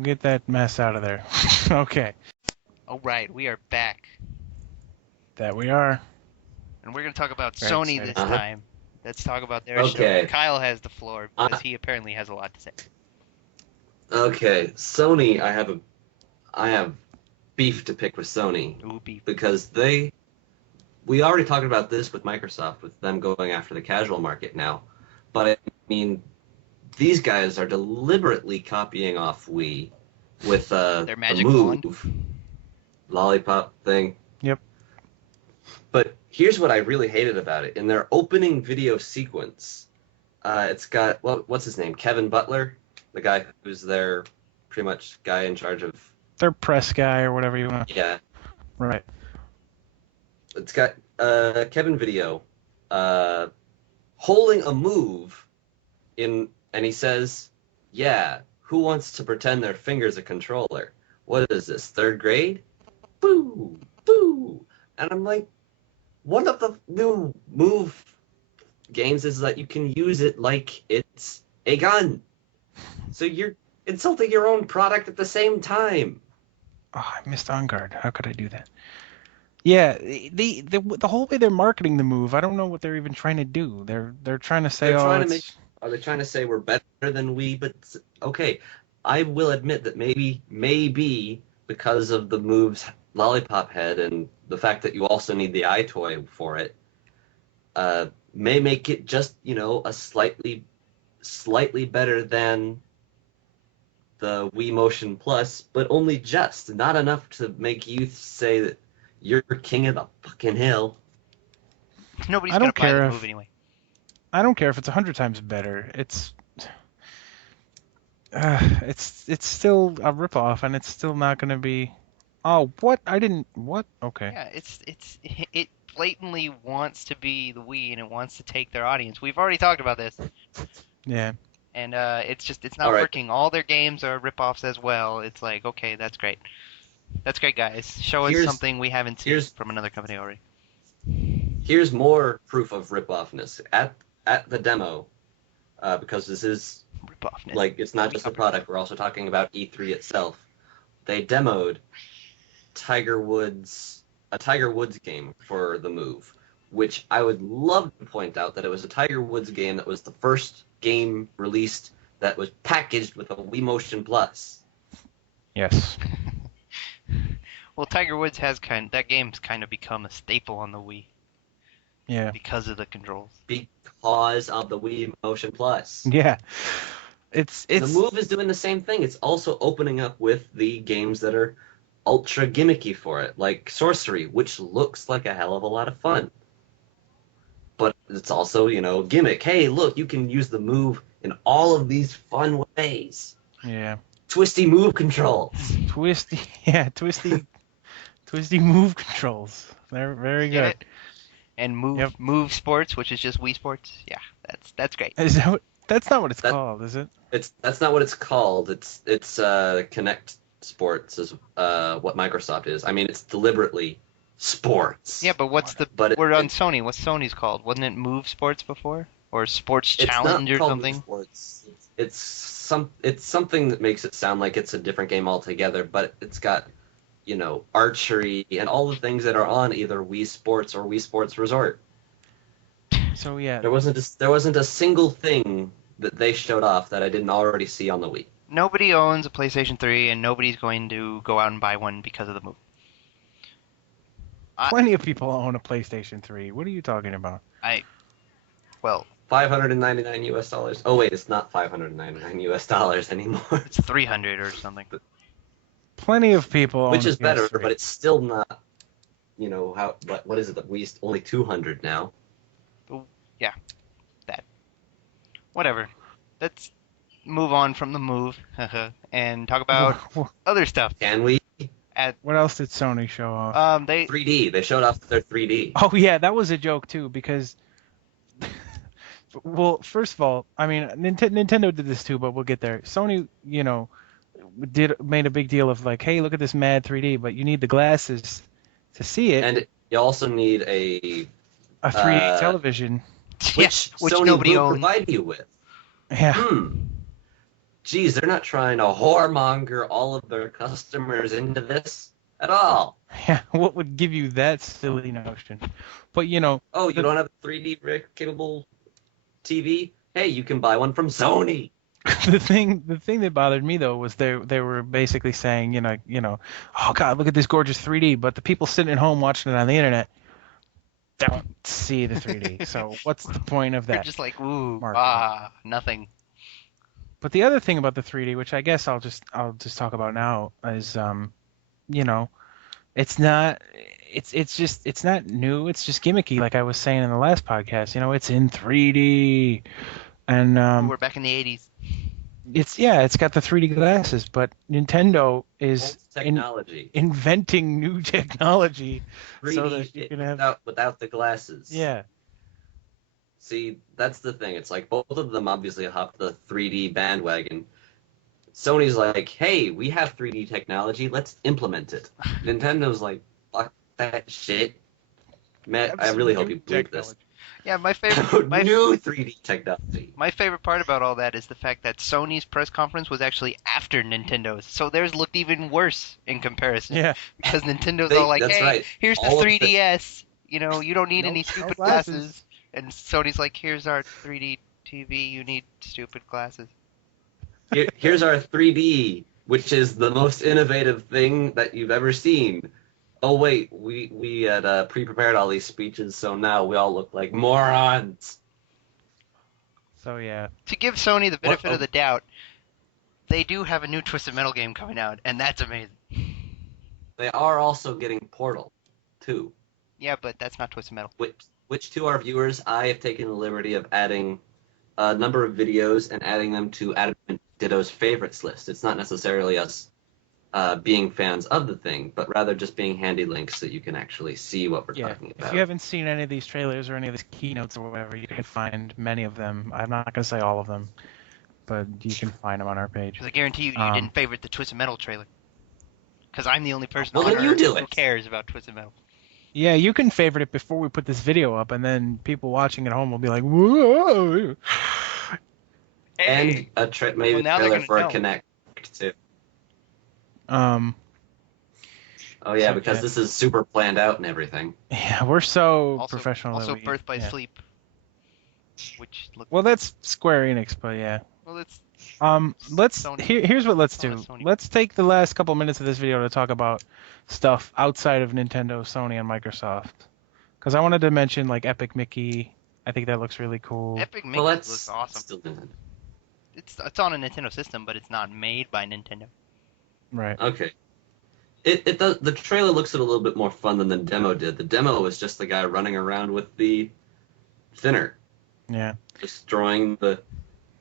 get that mess out of there. Okay. All right, we are back, That we are. and we're going to talk about Very Sony excited. this time. Let's talk about their Okay. show. Kyle has the floor because he apparently has a lot to say. Okay, Sony. I have beef to pick with Sony Ooh, beef. because we already talked about this with Microsoft, with them going after the casual market now. But I mean, these guys are deliberately copying off Wii with Their magic the wand. move, lollipop thing. Yep. But here's what I really hated about it. In their opening video sequence, it's got, what's his name? Kevin Butler, the guy who's their pretty much guy in charge of. Their press guy or whatever you want. Yeah. Right. It's got Kevin Video holding a move and he says, "Yeah, who wants to pretend their finger's a controller? What is this, third grade? Boo, boo!" And I'm like, one of the new move games is that you can use it like it's a gun. So you're insulting your own product at the same time. Oh, I missed On Guard. How could I do that? Yeah, the whole way they're marketing the move, I don't know what they're even trying to do. They're trying to say, Are they trying to say we're better than we? But okay, I will admit that maybe because of the move's lollipop head and the fact that you also need the eye toy for it, may make it just a slightly better than the Wii Motion Plus, but only just, not enough to make you say that you're king of the fucking hill. Nobody's going to buy the move anyway. I don't care if it's 100 times better. It's still a ripoff, and it's still not going to be. Oh, what? What? Okay. Yeah, it blatantly wants to be the Wii, and it wants to take their audience. We've already talked about this. Yeah. And it's not working. All their games are ripoffs as well. It's like, okay, that's great. That's great, guys. Show us something we haven't seen from another company already. Here's more proof of ripoffness. At the demo, because this is ripoffness. Like, it's not just a product. We're also talking about E3 itself. They demoed a Tiger Woods game for the Move, which I would love to point out that it was a Tiger Woods game that was the first game released that was packaged with a Wii Motion Plus. Yes. Well, Tiger Woods that game's kind of become a staple on the Wii. Yeah. Because of the controls. Because of the Wii Motion Plus. Yeah. It's The Move is doing the same thing. It's also opening up with the games that are ultra gimmicky for it, like Sorcery, which looks like a hell of a lot of fun. But it's also, gimmick. Hey, look, you can use the Move in all of these fun ways. Yeah. Twisty move controls. Twisty move controls. They're very good. And Move Sports, which is just Wii Sports. Yeah, that's great. That's not what it's called, is it? That's not what it's called. It's Connect Sports is what Microsoft is. I mean, it's deliberately sports. Yeah, but we're on Sony. What's Sony's called? Wasn't it Move Sports before? Or Sports Challenge or something? Move Sports. It's something that makes it sound like it's a different game altogether, but it's got archery and all the things that are on either Wii Sports or Wii Sports Resort. So yeah, there wasn't a single thing that they showed off that I didn't already see on the Wii. Nobody owns a PlayStation 3, and nobody's going to go out and buy one because of the Move. Plenty of people own a PlayStation 3. What are you talking about? $599 US. Oh wait, it's not $599 US anymore. It's 300 or something. Plenty of people own Which is better, PS3. but it's still not. What is it? The Wii's only 200 now. Yeah, that. Whatever. Let's move on from the Move and talk about other stuff. Can we? What else did Sony show off? 3D. They showed off their 3D. Oh yeah, that was a joke too because. Well, first of all, I mean, Nintendo did this too, but we'll get there. Sony, made a big deal of like, hey, look at this mad 3D, but you need the glasses to see it. And you also need a 3D television. Which Sony nobody will owns. provide you with. Yeah. geez, they're not trying to whoremonger all of their customers into this at all. Yeah, what would give you that silly notion? But oh, you don't have a 3D capable TV? Hey, you can buy one from Sony. the thing that bothered me though was they were basically saying, oh God, look at this gorgeous 3D, but the people sitting at home watching it on the internet don't see the 3D. So what's the point of that? They're just like, ooh, marketing? Nothing. But the other thing about the 3D, which I guess I'll just talk about now, is it's not new. It's just gimmicky, like I was saying in the last podcast. It's in 3D, and we're back in the 80s. It's got the 3D glasses, but Nintendo is inventing new technology 3D so that you can have without the glasses. Yeah. See, that's the thing. It's like both of them obviously hopped the 3D bandwagon. Sony's like, hey, we have 3D technology, let's implement it. Nintendo's like, fuck that shit. Man, I really hope you believe this. Yeah, my favorite new 3D technology. My favorite part about all that is the fact that Sony's press conference was actually after Nintendo's, so theirs looked even worse in comparison. Yeah, because Nintendo's all like, "Hey, right. here's the 3DS. You don't need any stupid glasses." And Sony's like, "Here's our 3D TV. You need stupid glasses." Here's our 3D, which is the most innovative thing that you've ever seen. Oh wait, we had pre-prepared all these speeches, so now we all look like morons. So yeah. To give Sony the benefit of the doubt, they do have a new Twisted Metal game coming out, and that's amazing. They are also getting Portal 2. Yeah, but that's not Twisted Metal. Which to our viewers, I have taken the liberty of adding a number of videos and adding them to Adamant Ditto's favorites list. It's not necessarily us being fans of the thing, but rather just being handy links that you can actually see what we're talking about. If you haven't seen any of these trailers or any of these keynotes or whatever, you can find many of them. I'm not going to say all of them, but you can find them on our page. Because I guarantee you didn't favorite the Twisted Metal trailer. Because I'm the only person on Earth who cares about Twisted Metal. Yeah, you can favorite it before we put this video up, and then people watching at home will be like, whoa! And maybe a trailer for a Kinect, too. Oh yeah, because this is super planned out and everything. Yeah, we're so professional. Also, Birth by Sleep, which well, that's Square Enix, but yeah. Well, it's here's what let's do. Let's take the last couple minutes of this video to talk about stuff outside of Nintendo, Sony, and Microsoft. Because I wanted to mention like Epic Mickey. I think that looks really cool. Epic Mickey looks awesome. It's on a Nintendo system, but it's not made by Nintendo. Right. Okay. It does. The trailer looks a little bit more fun than the demo did. The demo was just the guy running around with the thinner. Yeah. Destroying the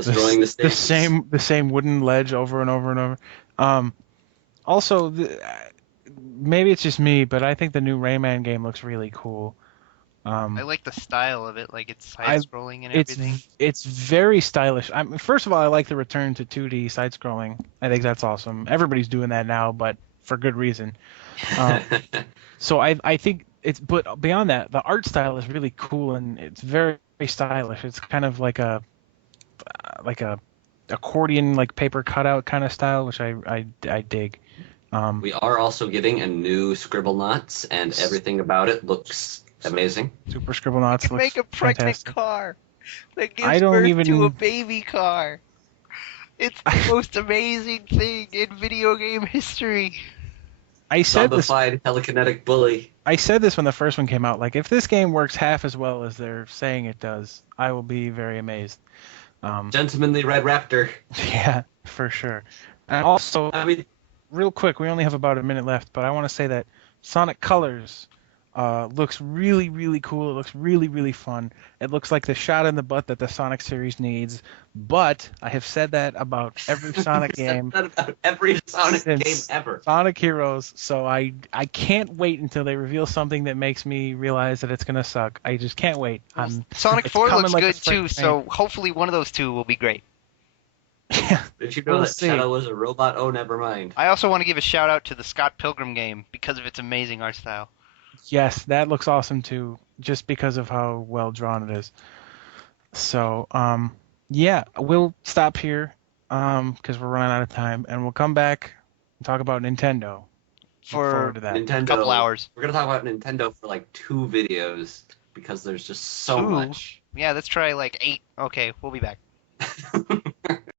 stage. The same wooden ledge over and over and over. Also, maybe it's just me, but I think the new Rayman game looks really cool. I like the style of it, like it's side-scrolling and everything. It's very stylish. First of all, I like the return to 2D side-scrolling. I think that's awesome. Everybody's doing that now, but for good reason. So I think but beyond that, the art style is really cool and it's very, very stylish. It's kind of like a accordion, like paper cutout kind of style, which I dig. We are also getting a new Scribblenauts, and everything about it looks amazing. Super Scribblenauts looks make a pregnant fantastic. car that gives birth to a baby car. It's the most amazing thing in video game history. I said this. Telekinetic bully. I said this when the first one came out. Like, if this game works half as well as they're saying it does, I will be very amazed. Gentlemanly Red Raptor. Yeah, for sure. And also, real quick, we only have about a minute left, but I want to say that Sonic Colors looks really, really cool. It looks really, really fun. It looks like the shot in the butt that the Sonic series needs. But I have said that about every Sonic game. Said that about every Sonic game ever. Sonic Heroes. So I can't wait until they reveal something that makes me realize that it's gonna suck. I just can't wait. Sonic 4 looks good too. So hopefully one of those two will be great. Did you know that Shadow was a robot? Oh, never mind. I also want to give a shout out to the Scott Pilgrim game because of its amazing art style. Yes, that looks awesome too, just because of how well drawn it is. So, yeah, we'll stop here. because we're running out of time, and we'll come back and talk about Nintendo. Look forward to that. Nintendo, a couple hours. We're gonna talk about Nintendo for like 2 videos because there's just so much. Yeah, let's try like 8. Okay, we'll be back.